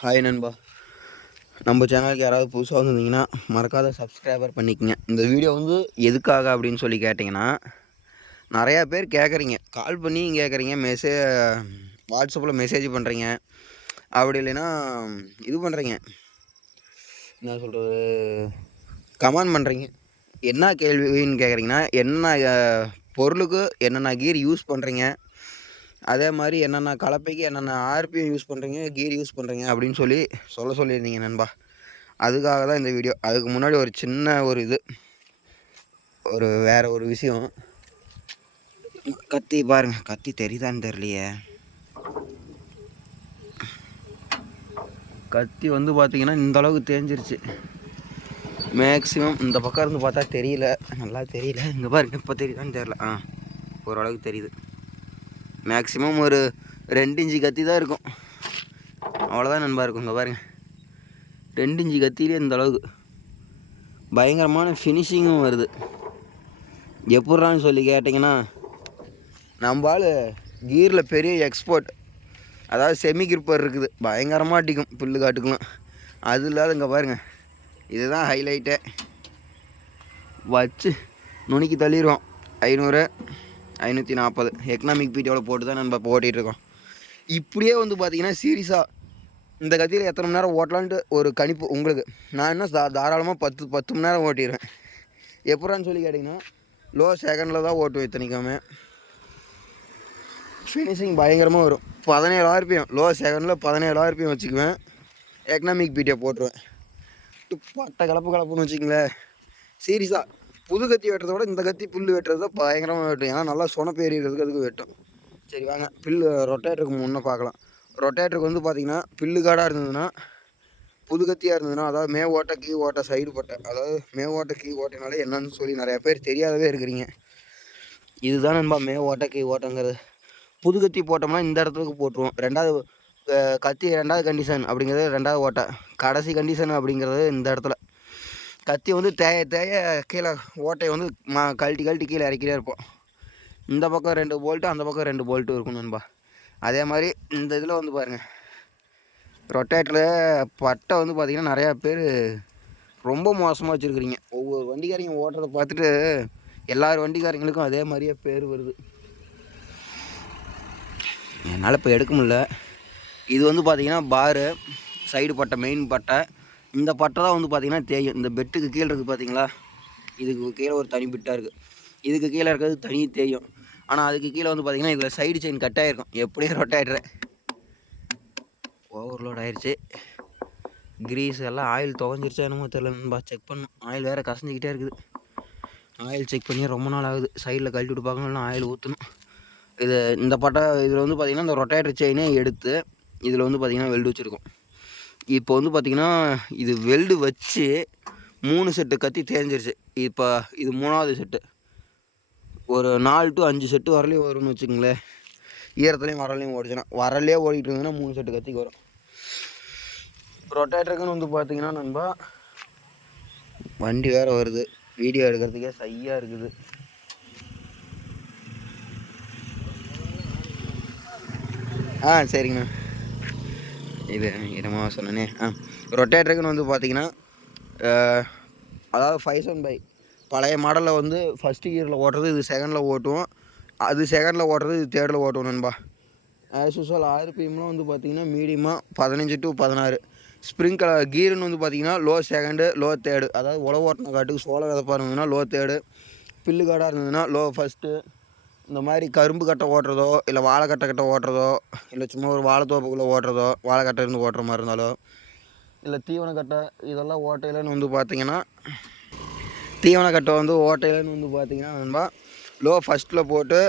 Hi நண்பா. நம்ம சேனலுக்கு யாராவது புதுசாக வந்திருந்தீங்கன்னா மறக்காத சப்ஸ்கிரைபர் பண்ணிக்கங்க. இந்த வீடியோ வந்து எதுக்காக அப்படின்னு சொல்லி கேட்டிங்கன்னா நிறையா பேர் கேட்குறீங்க கால் பண்ணி கேட்குறீங்க மெசேஜ் வாட்ஸ்அப்பில் மெசேஜ் பண்ணுறீங்க அப்படி இல்லைன்னா இது பண்ணுறீங்க என்ன சொல்கிறது கமெண்ட் பண்ணுறீங்க என்ன கேள்வின்னு கேட்குறீங்கன்னா என்ன பொருளுக்கு என்னென்ன கீர் யூஸ் பண்ணுறீங்க அதே மாதிரி என்னென்ன கலப்பைக்கு என்னென்ன ஆர்பிஎம் யூஸ் பண்ணுறீங்க கீர் யூஸ் பண்ணுறீங்க அப்படின்னு சொல்லி சொல்ல சொல்லியிருந்தீங்க நண்பா. அதுக்காக தான் இந்த வீடியோ அதுக்கு முன்னாடி ஒரு சின்ன ஒரு இது ஒரு வேறு ஒரு விஷயம். கத்தி பாருங்கள் கத்தி தெரியுதான்னு தெரியலையே. கத்தி வந்து பார்த்திங்கன்னா இந்த அளவுக்கு தேஞ்சிருச்சு. மேக்ஸிமம் இந்த பக்கம் இருந்து பார்த்தா தெரியல. நல்லா தெரியல. இங்கே பாருங்க இப்போ தெரியுதான்னு தெரியல. ஆ ஓரளவுக்கு தெரியுது. மேக்ஸிமம் ஒரு ரெண்டு இன்ச்சு கத்தி தான் இருக்கும். அவ்வளோதான் நண்பா இருக்கும் இங்கே பாருங்கள் ரெண்டு இன்ச்சு கத்திலே இந்த அளவுக்கு. பயங்கரமான ஃபினிஷிங்கும் வருது. எப்பட்றான்னு சொல்லி கேட்டிங்கன்னா நம்ம ஆள் கீரில் பெரிய எக்ஸ்போர்ட் அதாவது செமி கிரிப்பர் இருக்குது. பயங்கரமாக அடிக்கும் புல்லு காட்டுக்கலாம். அது இல்லாத இங்கே பாருங்கள் இதுதான் ஹைலைட்டே வச்சு நுணுக்கி தள்ளிடுவோம் ஐநூறு. ஐநூற்றி நாற்பது எக்கனாமிக் பீடியோவில் போட்டு தான் நம்ம இப்போ ஓட்டிகிட்டு இருக்கோம். இப்படியே வந்து பார்த்தீங்கன்னா சீரியஸாக இந்த கத்தியில் எத்தனை மணி நேரம் ஓட்டலான்ட்டு ஒரு கணிப்பு உங்களுக்கு. நான் என்ன தா தாராளமாக பத்து பத்து மணி நேரம் ஓட்டிடுவேன். எப்படான்னு சொல்லி கேட்டிங்கன்னா லோ செகண்டில் தான் ஓட்டுவேன் இத்தனைக்காமே. ஃபினிஷிங் பயங்கரமாக வரும். பதினேழாயிரம் லோ செகண்டில் பதினேழாயிரம் வச்சுக்குவேன். எக்கனாமிக் பீட்டியை போட்டுருவேன். பட்ட பட்டை கலப்பு கலப்புன்னு வச்சுக்கங்களேன். சீரியஸாக புது கத்தி வெட்டுறத விட இந்த கத்தி புல் வெட்டுறது தான் பயங்கரமாக வெட்டும். ஏன்னா நல்லா சொனப்பு ஏறிடுறதுக்கு அதுக்கு வெட்டும். சரி வாங்க. பில்லு ரொட்டேட்டருக்கு முன்னே பார்க்கலாம். ரொட்டேட்டருக்கு வந்து பார்த்திங்கன்னா பில்லு காடாக இருந்ததுன்னா புது கத்தியாக இருந்ததுன்னா அதாவது மே ஓட்டை கீ ஓட்டை சைடு போட்டை அதாவது மே ஓட்டை கீ ஓட்டைனாலே என்னன்னு சொல்லி நிறையா பேர் தெரியாதவே இருக்கிறீங்க. இதுதான் நண்பா மே ஓட்டை கீ ஓட்டைங்கிறது. புது கத்தி போட்டோம்னா இந்த இடத்துக்கு போட்டுருவோம். ரெண்டாவது கத்தி ரெண்டாவது கண்டிஷன் அப்படிங்கிறது ரெண்டாவது ஓட்டை. கடைசி கண்டிஷன் அப்படிங்கிறது இந்த இடத்துல. கத்தி வந்து தேய தேய கீழே ஓட்டையை வந்து மா கழட்டி கழட்டி கீழே இறக்கிட்டே இருப்போம். இந்த பக்கம் ரெண்டு போல்ட்டு அந்த பக்கம் ரெண்டு போல்ட்டு இருக்கும் நண்பா. அதே மாதிரி இந்த இதில் வந்து பாருங்கள் ரொட்டேட்டரில் பட்டை வந்து பார்த்திங்கன்னா நிறையா பேர் ரொம்ப மோசமாக வச்சுருக்குறீங்க. ஒவ்வொரு வண்டிக்காரங்க ஓட்டுறதை பார்த்துட்டு எல்லார் வண்டிக்காரங்களுக்கும் அதே மாதிரியே பேர் வருது. என்னால் இப்போ எடுக்க முடியல. இது வந்து பார்த்தீங்கன்னா பாரு சைடு பட்டை மெயின் பட்டை. இந்த பட்டை தான் வந்து பார்த்திங்கன்னா தேயும். இந்த பெட்டுக்கு கீழே இருக்குது பார்த்தீங்களா இதுக்கு கீழே ஒரு தனி பிட்டாக இருக்குது இதுக்கு கீழே இருக்கிறது தனி தேயும். ஆனால் அதுக்கு கீழே வந்து பார்த்திங்கன்னா இதில் சைடு செயின் கட் ஆகிருக்கும் எப்படியும் ரொட்டாயிடுறேன் ஓவர்லோட் ஆயிடுச்சு கிரீஸ் எல்லாம் ஆயில் துவஞ்சிருச்சா என்னமோ தெரில நண்பா செக் பண்ணும் ஆயில் வேறு கசஞ்சிக்கிட்டே இருக்குது. ஆயில் செக் பண்ணி ரொம்ப நாள் ஆகுது. சைடில் கழட்டி விட்டு பார்க்கணும் ஆயில் ஊற்றணும் இது இந்த பட்டை இதில் வந்து பார்த்திங்கன்னா இந்த ரொட்டேட்டர் செயினே எடுத்து இதில் வந்து பார்த்திங்கன்னா வெல்டு வச்சுருக்கோம். இப்போ வந்து பார்த்திங்கன்னா இது வெல்டு வச்சு மூணு செட்டு கத்தி தேஞ்சிருச்சு. இப்போ இது மூணாவது செட்டு ஒரு நாலு டு அஞ்சு செட்டு வரலையும் வரும்னு வச்சுக்கோங்களேன். ஈரத்துலேயும் வரலையும் ஓடிச்சுன்னா வரலே ஓடிட்டு இருந்ததுன்னா மூணு செட்டு கத்திக்கு வரும். ரொட்டேட்டருக்குன்னு வந்து பார்த்தீங்கன்னா நண்பா வண்டி வேறு வருது. வீடியோ எடுக்கிறதுக்கே சையாக இருக்குது. ஆ சரிங்கண்ணா. இது இடமா சொன்னனே. ஆ ரொட்டேட்டருக்குன்னு வந்து பார்த்தீங்கன்னா அதாவது ஃபைவ் செவன் பை பழைய மாடலில் வந்து ஃபஸ்ட்டு கியரில் ஓட்டுறது இது செகண்டில் ஓட்டுவோம். அது செகண்டில் ஓட்டுறது இது தேர்டில் ஓட்டுவோம் நண்பா. ஆஸ் யூஸ்வல் ஆர்பிஎம்லாம் வந்து பார்த்தீங்கன்னா மீடியமாக பதினஞ்சு டு பதினாறு. ஸ்ப்ரிங் கலர் கீருன்னு வந்து பார்த்தீங்கன்னா லோ செகண்டு லோ தேர்டு அதாவது உழவு ஓட்டின காட்டுக்கு சோள விதப்பாக இருந்ததுன்னா லோ தேர்டு பில்லு காடாக இருந்ததுன்னா லோ ஃபஸ்ட்டு இந்த மாதிரி கரும்பு கட்டை ஓட்டுறதோ இல்லை வாழைக்கட்டை கட்டை ஓட்டுறதோ இல்லை சும்மா ஒரு வாழைத்தோப்புக்குள்ளே ஓட்டுறதோ வாழைக்கட்டை இருந்து ஓட்டுற மாதிரி இருந்தாலோ இல்லை தீவனக்கட்டை இதெல்லாம் ஓட்டையிலன்னு வந்து பார்த்தீங்கன்னா தீவனக்கட்டை வந்து ஓட்டையிலன்னு வந்து பார்த்தீங்கன்னா நண்பா லோ ஃபஸ்ட்டில் போட்டு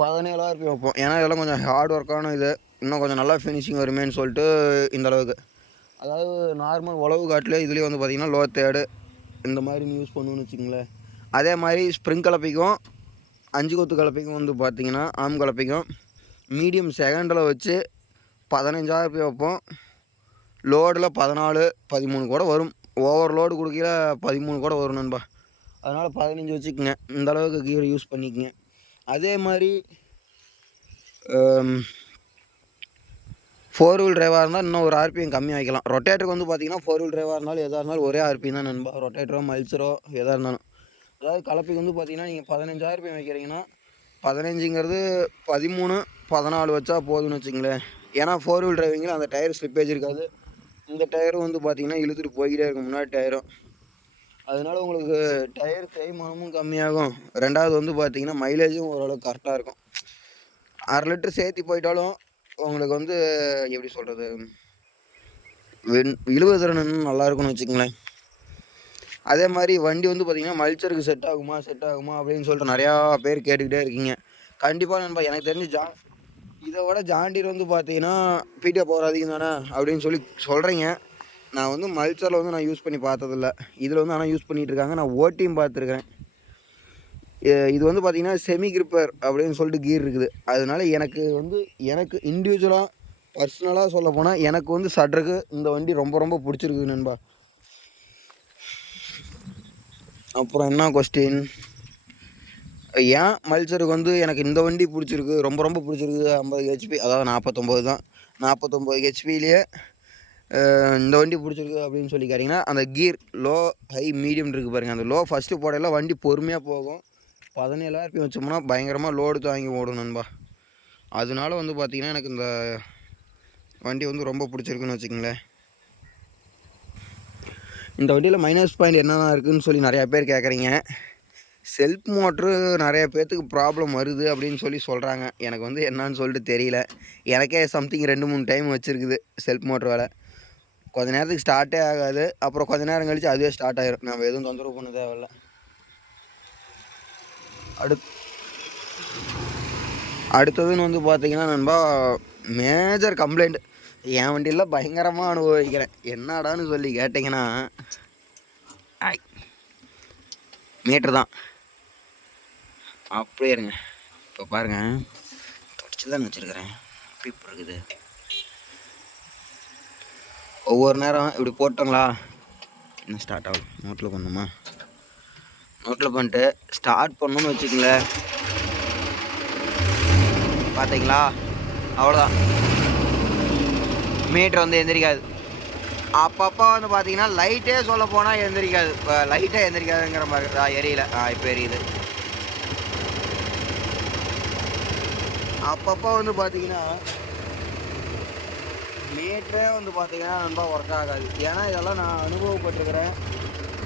பதினேழாயிரம் வைப்போம். ஏன்னா இதெல்லாம் கொஞ்சம் ஹார்ட் ஒர்க்கான இது. இன்னும் கொஞ்சம் நல்லா ஃபினிஷிங் வருமேன்னு சொல்லிட்டு இந்த அளவுக்கு. அதாவது நார்மல் உழவு காட்டிலே இதுலேயே வந்து பார்த்திங்கன்னா லோ தேர்டு இந்த மாதிரி யூஸ் பண்ணுன்னு வச்சுங்களேன் அதே மாதிரி ஸ்ப்ரிங் கலப்பிக்கும். அஞ்சு கொத்து கலப்பைக்கும் வந்து பார்த்திங்கன்னா ஆம் கலப்பைக்கும் மீடியம் செகண்டில் வச்சு பதினஞ்சாயிரம் ரூபாய் வைப்போம். லோடில் பதினாலு பதிமூணு கூட வரும். ஓவர் லோடு கொடுக்கல பதிமூணு கூட வரும் நண்பா. அதனால் பதினஞ்சு வச்சுக்கோங்க. இந்த அளவுக்கு கீர் யூஸ் பண்ணிக்கங்க. அதே மாதிரி ஃபோர் வீல் டிரைவாக இருந்தால் இன்னும் ஒரு ஆர்பிஎம் கம்மி வைக்கலாம் ரொட்டேட்டருக்கு வந்து பார்த்தீங்கன்னா ஃபோர் வீல் டிரைவாக இருந்தாலும் எதாக இருந்தாலும் ஒரே ஆர்பிஎம் தான் நண்பா. ரொட்டேட்டரோ மல்ச்சரோ எதாக இருந்தாலும். அதாவது கலப்பைக்கு வந்து பார்த்தீங்கன்னா நீங்கள் பதினஞ்சாயிரம் வைக்கிறீங்கன்னா பதினஞ்சுங்கிறது பதிமூணு பதினாலு வச்சா போதும்னு வச்சுங்களேன் ஏன்னா ஃபோர் வீல் டிரைவிங்கில் அந்த டயர் ஸ்லிப்பேஜ் இருக்காது. இந்த டயரும் வந்து பார்த்தீங்கன்னா இழுத்துட்டு போய்கிட்டே இருக்கும். முன்னாடி டயரும் அதனால உங்களுக்கு டயர் தேய்மானமும் கம்மியாகும். ரெண்டாவது வந்து பார்த்தீங்கன்னா மைலேஜும் ஓரளவுக்கு கரெக்டாக இருக்கும். அரை லிட்டர் சேர்த்து போயிட்டாலும் உங்களுக்கு வந்து எப்படி சொல்கிறது வெண் இழுவதிறன் இன்னும் நல்லா இருக்கும்னு வச்சுக்கங்களேன். அதே மாதிரி வண்டி வந்து பார்த்திங்கன்னா மல்ச்சருக்கு செட் ஆகுமா செட் ஆகுமா அப்படின்னு சொல்லிட்டு நிறையா பேர் கேட்டுக்கிட்டே இருக்கீங்க. கண்டிப்பாக நண்பா எனக்கு தெரிஞ்சு ஜா இதை விட ஜாண்டீர் வந்து பார்த்தீங்கன்னா பீட்டே போகிற அதிகம் தானே அப்படின்னு சொல்லி சொல்கிறீங்க நான் வந்து மல்ச்சரில் வந்து நான் யூஸ் பண்ணி பார்த்ததில்ல. இதில் வந்து ஆனால் யூஸ் பண்ணிகிட்டு இருக்காங்க. நான் ஓட்டியும் பார்த்துருக்கேன் இது வந்து பார்த்திங்கன்னா செமி கிரிப்பர் அப்படின்னு சொல்லிட்டு கீர் இருக்குது. அதனால எனக்கு வந்து எனக்கு இண்டிவிஜுவலாக பர்சனலாக சொல்ல போனால் எனக்கு வந்து சட்ருக்கு இந்த வண்டி ரொம்ப ரொம்ப பிடிச்சிருக்குது நண்பா. அப்புறம் என்ன கொஸ்டின் ஏன் மல்சருக்கு வந்து எனக்கு இந்த வண்டி பிடிச்சிருக்கு? ரொம்ப ரொம்ப பிடிச்சிருக்கு. ஐம்பது ஹெச்பி அதாவது நாற்பத்தொம்போது தான். நாற்பத்தொம்போது ஹெச்பிலேயே இந்த வண்டி பிடிச்சிருக்கு அப்படின்னு சொல்லி கேட்டிங்கன்னா அந்த கீர் லோ ஹை மீடியம் இருக்குது பாருங்கள் அந்த லோ ஃபஸ்ட்டு போடையில் வண்டி பொறுமையாக போகும். பதினேழாயிரம் வச்சோம்னா பயங்கரமாக லோடு தாங்கி ஓடும் நண்பா. அதனால வந்து பார்த்திங்கன்னா எனக்கு இந்த வண்டி வந்து ரொம்ப பிடிச்சிருக்குன்னு வச்சுக்கோங்களேன். இந்த வண்டியில் மைனஸ் பாயிண்ட் என்னென்ன இருக்குதுன்னு சொல்லி நிறையா பேர் கேட்குறீங்க செல்ஃப் மோட்ரு நிறைய பேர்த்துக்கு ப்ராப்ளம் வருது அப்படின்னு சொல்லி சொல்கிறாங்க எனக்கு வந்து என்னன்னு சொல்லிட்டு தெரியல. எனக்கே சம்திங் ரெண்டு மூணு டைம் வச்சுருக்குது செல்ஃப் மோட்ரு வேலை. கொஞ்ச நேரத்துக்கு ஸ்டார்ட்டே ஆகாது. அப்புறம் கொஞ்ச நேரம் கழித்து அதுவே ஸ்டார்ட் ஆயிரும். நம்ம எதுவும் தொந்தரவு பண்ண தேவையில்ல. அடுத் அடுத்ததுன்னு வந்து பார்த்தீங்கன்னா நண்பா மேஜர் கம்ப்ளைண்ட் என் வண்டியில் பயங்கரமாக அனுபவிக்கிறேன். என்னடான்னு சொல்லி கேட்டிங்கன்னா மீட்ரு தான். அப்படியே இருங்க. இப்போ பாருங்கள் தொடச்சி தான் வச்சுருக்கிறேன். அப்படி இப்போ இருக்குது. ஒவ்வொரு நேரம் இப்படி போட்டோங்களா? இன்னும் ஸ்டார்ட் ஆகும் நோட்டில் பண்ணுமா நோட்டில் பண்ணிட்டு ஸ்டார்ட் பண்ணணும்னு வச்சுக்கங்களேன். பார்த்தீங்களா அவ்வளோதான் மீட்ரு வந்து எந்திரிக்காது. அப்பப்போ வந்து பார்த்தீங்கன்னா லைட்டே சொல்ல போனால் எந்திரிக்காது. இப்போ லைட்டே எந்திரிக்காதுங்கிற மாதிரி தான் எரியல. இப்போ எரியுது. அப்பப்போ வந்து பார்த்தீங்கன்னா மீட்டரே வந்து பார்த்தீங்கன்னா ரொம்ப ஒர்க் ஆகாது. ஏன்னா இதெல்லாம் நான் அனுபவப்பட்டிருக்கிறேன்.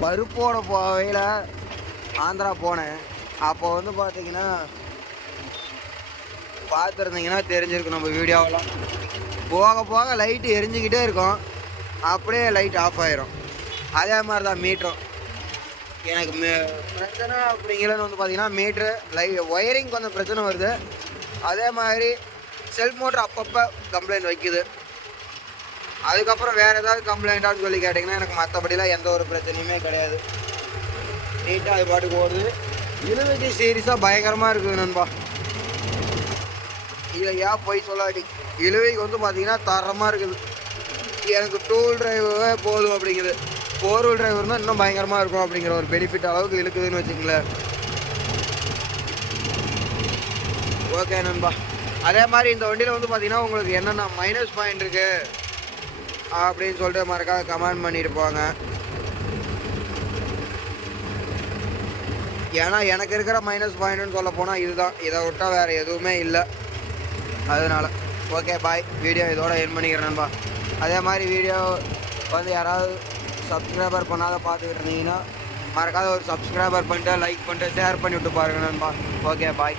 பருப்போட போகையில் ஆந்திரா போனேன். அப்போ வந்து பார்த்தீங்கன்னா பார்த்துருந்தீங்கன்னா தெரிஞ்சிருக்கும் நம்ம வீடியோவெல்லாம் போக போக லைட்டு எரிஞ்சுக்கிட்டே இருக்கும். அப்படியே லைட் ஆஃப் ஆயிரும். அதே மாதிரி தான் மீட்டரும் எனக்கு மே- பிரச்சனை அப்படிங்கிறது வந்து பார்த்தீங்கன்னா மீட்ரு லை ஒயரிங் கொஞ்சம் பிரச்சனை வருது. அதே மாதிரி செல்ஃப் மோட்டர் அப்பப்போ கம்ப்ளைண்ட் வைக்குது. அதுக்கப்புறம் வேறு ஏதாவது கம்ப்ளைண்ட்டான்னு சொல்லி கேட்டிங்கன்னா எனக்கு மற்றபடிலாம் எந்த ஒரு பிரச்சனையுமே கிடையாது. நீட்டாக அது பாட்டுக்கு ஓடுது. இருபத்தி சீரியஸாக பயங்கரமாக இருக்குது நண்பா. இல்லை ஏன் போய் சொல்லாட்டி இழுவைக்கு வந்து பார்த்தீங்கன்னா தரமாக இருக்குது. எனக்கு டூ வீல் டிரைவே போதும் அப்படிங்குது. ஃபோர் வீல் டிரைவர் தான் இன்னும் பயங்கரமாக இருக்கும் அப்படிங்கிற ஒரு பெனிஃபிட் அளவுக்கு இழுக்குதுன்னு வச்சுங்களேன் ஓகே நண்பா. அதே மாதிரி இந்த வண்டியில் வந்து பார்த்தீங்கன்னா உங்களுக்கு என்னென்ன மைனஸ் பாயிண்ட் இருக்குது அப்படின்னு சொல்லிட்டு மறக்காத கமெண்ட் பண்ணிட்டு போங்க. ஏன்னா எனக்கு இருக்கிற மைனஸ் பாயிண்ட்னு சொல்ல போனால் இதுதான். இதை விட்டால் வேறு எதுவுமே இல்லை. அதனால். ஓகே பாய் வீடியோ இதோட என் பண்ணிக்கிறேன் நண்பா. அதே மாதிரி வீடியோ வந்து யாராவது சப்ஸ்கிரைபர் பண்ணாத பார்த்துக்கிட்டு இருந்தீங்கன்னா மறக்காத ஒரு சப்ஸ்கிரைபர் பண்ணிட்டு லைக் பண்ணிட்டு ஷேர் பண்ணி விட்டு பாருங்க நண்பா. Okay bye